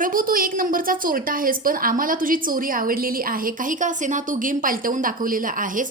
प्रभू तू एक नंबरचा चोरटा आहेस, पण आम्हाला तुझी चोरी आवडलेली आहे. काही का असेना तू गेम पालटवून दाखवलेला आहेस.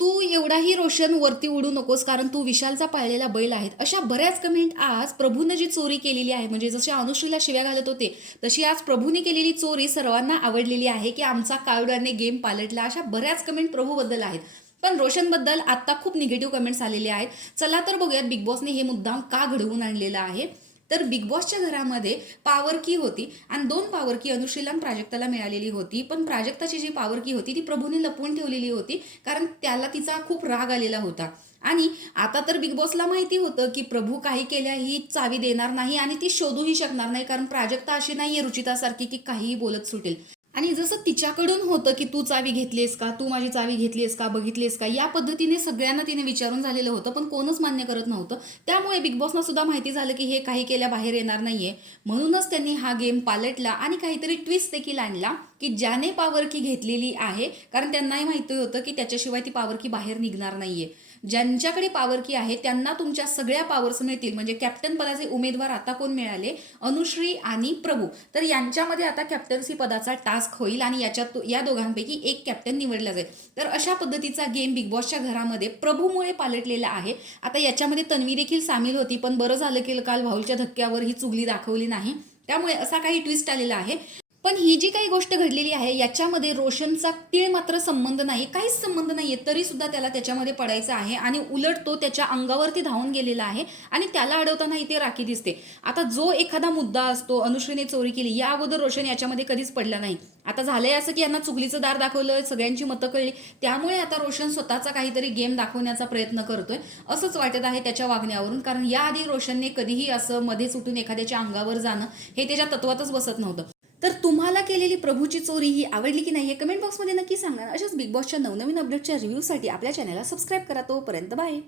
तू एवढाही रोशन वरती उडू नकोस, कारण तू विशालचा पाळलेला बैल आहेत. अशा बऱ्याच कमेंट आज प्रभूनं जी चोरी केलेली आहे, म्हणजे जशी अनुश्रीला शिव्या घालत होते, तशी आज प्रभूने केलेली चोरी सर्वांना आवडलेली आहे, की आमचा कावडाने गेम पालटला. अशा बऱ्याच कमेंट प्रभूबद्दल आहेत. पण रोशनबद्दल आता खूप निगेटिव्ह कमेंट्स आलेले आहेत. चला तर बघूयात बिग बॉसने हे मुद्दाम का घडवून आणलेलं आहे. तर बिग बॉसच्या घरामध्ये पॉवर की होती आणि 2 पॉवर की अनुश्रीला आणि प्राजक्ताला मिळालेली होती. पण प्राजक्ताची जी पॉवर की होती ती प्रभूने लपवून ठेवलेली होती, कारण त्याला तिचा खूप राग आलेला होता. आणि आता तर बिग बॉसला माहिती होतं की प्रभू काही केल्याही चावी देणार नाही आणि ती शोधूही शकणार नाही, कारण प्राजक्ता अशी नाहीये रुचितासारखी की काहीही बोलत सुटेल. आणि जसं तिच्याकडून होतं की तू चावी घेतलीस का, तू माझी चावी घेतलीस का, बघितलीस का, या पद्धतीने सगळ्यांना तिने विचारून झालेलं होतं, पण कोणच मान्य करत नव्हतं. त्यामुळे बिग बॉसना सुद्धा माहिती झालं की हे काही केल्या बाहेर येणार नाहीये. म्हणूनच त्यांनी हा गेम पालटला आणि काहीतरी ट्विस्ट देखील आणला की ज्याने पॉवर की घेतलेली आहे, कारण त्यांनाही माहिती होतं की त्याच्याशिवाय ती पॉवर की बाहेर निघणार नाहीये. ज्यांच्याकडे पॉवर की आहे त्यांना तुमच्या सगळ्या पॉवर्स मिळतील. म्हणजे कॅप्टन पदाचे उमेदवार आता कोण मिळाले? अनुश्री आणि प्रभू. तर यांच्यामध्ये आता कॅप्टन्सी पदाचा टास्क होईल आणि या दोघांपैकी एक कॅप्टन निवडला जाईल. तर अशा पद्धतीचा गेम बिग बॉसच्या घरामध्ये प्रभूमुळे पालटलेला आहे. आता याच्यामध्ये तन्वी देखील सामील होती, पण बरं झालं की काल भाऊलच्या धक्क्यावर ही चुगली दाखवली नाही, त्यामुळे असा काही ट्विस्ट आलेला आहे. पण ही जी काही गोष्ट घडलेली आहे याच्यामध्ये रोशनचा तीळ मात्र संबंध नाही, काहीच संबंध नाहीये, तरी सुद्धा त्याला त्याच्यामध्ये पडायचं आहे आणि उलट तो त्याच्या अंगावरती धावून गेलेला आहे आणि त्याला अडवताना इथे राखी दिसते. आता जो एखादा मुद्दा असतो, अनुश्रीने चोरी केली, या अगोदर रोशन याच्यामध्ये कधीच पडला नाही. आता झालंय असं की यांना चुगलीचं दार दाखवलं, सगळ्यांची मतं कळली, त्यामुळे आता रोशन स्वतःचा काहीतरी गेम दाखवण्याचा प्रयत्न करतोय असंच वाटत आहे त्याच्या वागण्यावरून. कारण याआधी रोशनने कधीही असं मध्येच उठून एखाद्याच्या अंगावर जाणं हे त्याच्या तत्वातच बसत नव्हतं. तर तुम्हाला केलेली प्रभूची चोरी ही आवडली की नाही हे कमेंट बॉक्समध्ये नक्की सांगा. अशाच बिग बॉसच्या नवनवीन अपडेटच्या रिव्ह्यूसाठी आपल्या चॅनलला सबस्क्राईब करा. तोपर्यंत बाय.